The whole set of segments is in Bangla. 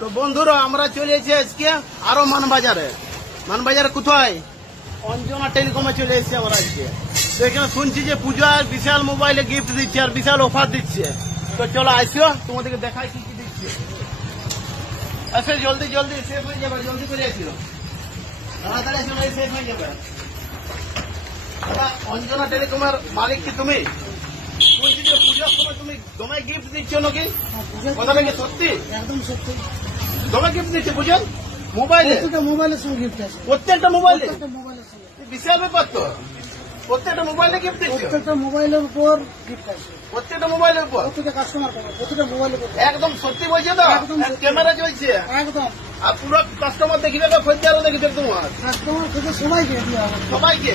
তো বন্ধুরা আমরা চলে এসেছি আজকে আরো মানবাজারে। মানবাজারে কোথায়? অঞ্জনা টেলিকমে চলে এসেছি আমরা আজকে। তো এখানে শুনছি যে পূজার বিশাল মোবাইলে গিফট দিচ্ছে আর বিশাল অফার দিচ্ছে। তো চলো আসো, তোমাদেরকে দেখাই কি কি দিচ্ছে। আচ্ছা জলদি জলদি শেষ হয়ে যাবে, জলদি করে আসিল, তাড়াতাড়ি আসিল, শেষ হয়ে যাবে। অঞ্জনা টেলিকমের মালিক কি তুমি? বলছি যে পূজার সময় তুমি দমে গিফট দিচ্ছ নাকি? কথাটা কি সত্যি? একদম সত্যি। দমে গিফট দিচ্ছে বুঝেন? মোবাইলে, প্রত্যেকটা মোবাইলের সঙ্গে গিফট আছে। প্রত্যেকটা মোবাইলে? প্রত্যেকটা মোবাইলের সঙ্গে। বিশাল ব্যাপার তো, প্রত্যেকটা মোবাইলে গিফট দিচ্ছে। প্রত্যেকটা মোবাইলের উপর গিফট আছে। প্রত্যেকটা মোবাইলের উপর? প্রত্যেকটা কাস্টমার পাবে, প্রত্যেকটা মোবাইলের উপর। একদম সত্যি বলছে তো? একদম সত্যি। ক্যামেরা চলছে একদম। আর পুরো কাস্টমার দেখিবে, খদ্দেরও দেখিবে তোমার? কাস্টমার থেকে সবাইকে দেওয়া হবে। সবাইকে?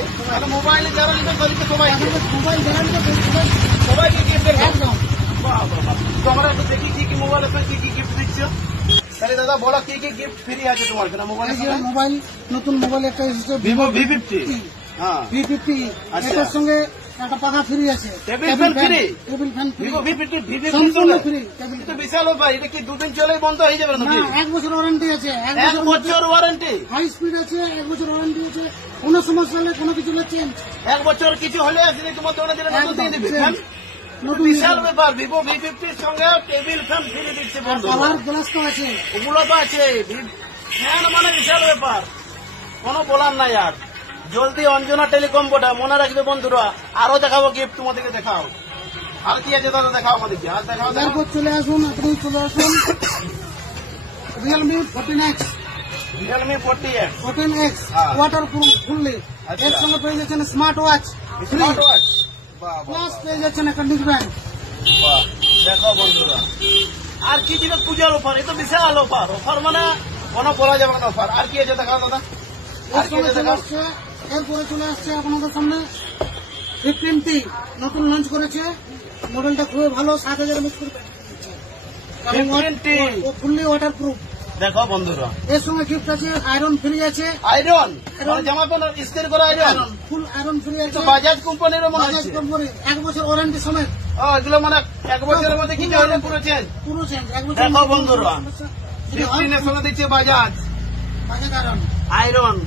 মোবাইলে যারা নিবে তাদেরকে সবাইকে? মোবাইল গ্যারান্টি সবাইকে গিফট দেবে? একদম। তো আমরা একটু দেখি কি কি মোবাইলের সঙ্গে কি কি গিফট দিচ্ছ। তাহলে দাদা বলো কি কি গিফট ফ্রি আছে তোমার এখানে মোবাইলের সঙ্গে? মোবাইল, নতুন মোবাইল একটা এসেছে ভিভো V50। হ্যাঁ, V50। আচ্ছা। এটার সঙ্গে একটা পাখা ফ্রি আছে। Table fan free? Table fan free. Vivo V50 সম্পূর্ণ ফ্রি। টেবিল তো বিশাল ভাই, এটা কি দুদিন চলেই বন্ধ হয়ে যাবে না, নাকি? 1 বছর ওয়ারেন্টি আছে। 1 বছর ওয়ারেন্টি? হাই স্পিড আছে, 1 বছর ওয়ারেন্টি আছে। কোনো সমস্যা হলে কোনো কিছু চেঞ্জ। 1 বছর কিছু হলে আসলে তোমার দোকানে দিলে নতুন দিয়ে দিবে একদম, ফ্যান? নতুন বিশাল ব্যাপার, ভিভো V50 সঙ্গে টেবিল ফ্যান ফ্রি দিচ্ছে বন্ধু। কালার গ্লাস তো আছে। ওগুলো তো আছে, ফ্যান মানে বিশাল ব্যাপার, কোনো বলার নাই। আর জলদি অঞ্জনা টেলিকম বোটা মনে রাখবে বন্ধুরা। আরো দেখাবো গিফট, তোমাদেরকে দেখাও। আর কি আছে দাদা দেখাও আমাদেরকে, আর দেখাও। তারপর চলে আসুন, আপনি চলে আসুন রিয়েলমি 14X। রিয়েলমি 48 14X হ্যাঁ। Water proof fully. আচ্ছা। এর সঙ্গে পেয়ে যাচ্ছেন স্মার্ট ওয়াচ স্মার্ট ওয়াচ। বাহ বাহ প্লাস পেয়ে যাচ্ছেন একটা নিকব্যান্ড। বাহ, দেখো বন্ধুরা আর কি দিবে পূজার অফার। এ তো বিশাল অফার, অফার মানে কোনো বলা যাবে না অফার। আর কি আছে দেখাও দাদা, আর এর কি সঙ্গে আছে চলে দেখাও। আসছে, এরপরে চলে আসছে আপনাদের সামনে 15T নতুন লঞ্চ করেছে। মডেলটা খুবই ভালো, 7000 mAh করে 15T ফুললি ওয়াটার প্রুফ। দেখো বন্ধুরা, এর সঙ্গে গিফট আছে আয়রন ফ্রি আছে। আয়রন মানে জামা প্যান্ট ইস্ত্রি করা আয়রন, ফুল আয়রন ফ্রি আছে। বাজাজ কোম্পানিরও মনে বাজাজ হচ্ছে। কোম্পানি 1 বছর ওয়ারেন্টি সমেত। ও, এগুলো মানে 1 বছরের মধ্যে কিছু হলে পুরো চেঞ্জ। পুরো চেঞ্জ 1 বছর। দেখো বন্ধুরা, 15 এর সঙ্গে দিচ্ছে বাজাজ বাজাজ আয়রন। আয়রন,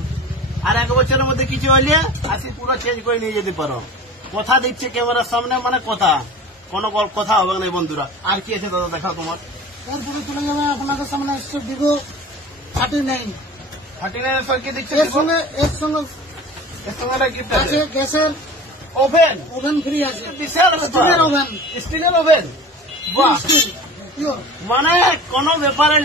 আর 1 বছরের মধ্যে কিছু হলে আসি পুরো চেঞ্জ করে নিয়ে যেতে পারো। কথা দিচ্ছে ক্যামেরার সামনে, মানে কথা, কোনো কথা হবে না বন্ধুরা। আর কি আছে দাদা দেখাও তোমার। তারপরে চলে যাবে আপনাদের সামনে আসছে ভিভো 39। 39 এর সঙ্গে কি দিচ্ছে? এর সঙ্গে এর সঙ্গে একটা গিফট আছে, আছে গ্যাসের ওভেন। ওভেন ফ্রি আছে। বিশাল স্টিলের ওভেন। স্টিলের ওভেন। বাহ, স্টিল পিওর। মানে কোনো ব্যাপারে